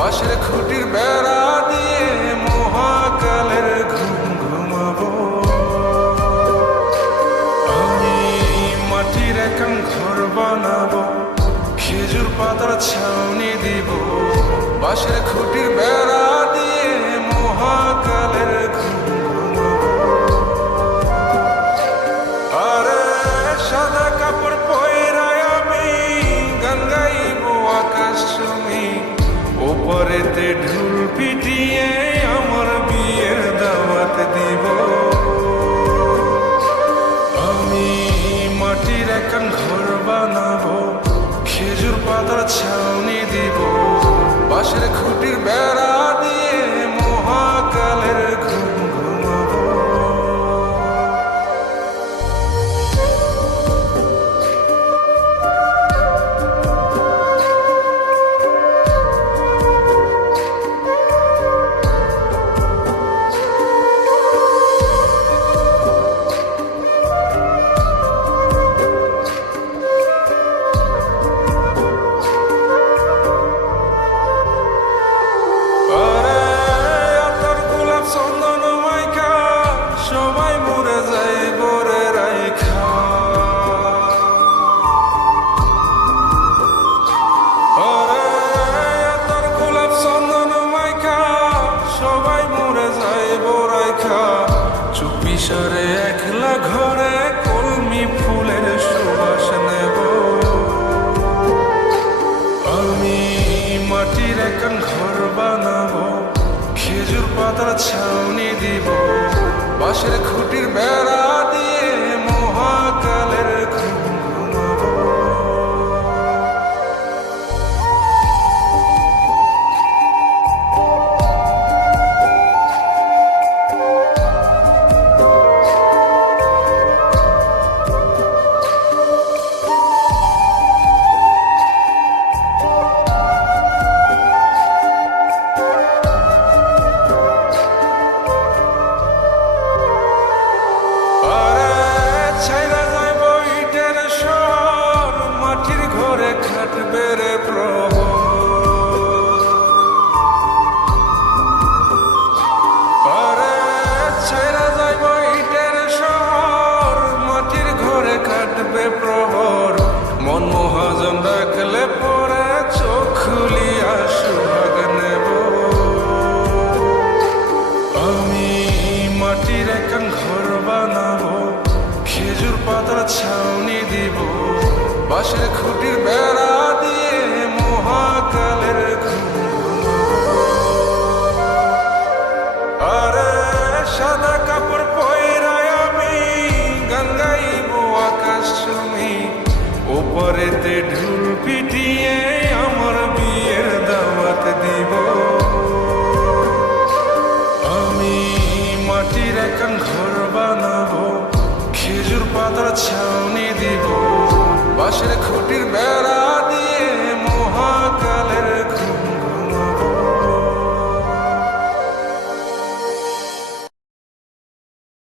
বাঁশের খুঁটির বেড়া দিয়ে মহাকালের ঘুম ঘুমাবো। আমি মাটির একান ঘর বানাবো, খেজুর পাতার ছাউনি দিব, বাঁশের খুঁটির বেড়া দিয়ে মহাকালের ঘুম ঘুমাবো। আরে সাদা কাপড় পয়রায় আমি গান গাইবো আকাশ চুমি, ওপরেতে ঢুল পিটিয়ে আমার বিয়ের দাওয়াত দিব। আমি মাটির একান ঘর বানাবো, খেজুর পাতার ছাউনি দিব, বাঁশের খুঁটির বেড়া দিয়ে মহাকালের ঘুম ঘুমাবো। চুপিসারে একলা ঘরে কলমি ফুলের সুবাস নেব। আমি মাটির একান ঘর বানাবো, খেজুর পাতার ছাউনি দিব, বাঁশের খুঁটির বেড়া দিয়ে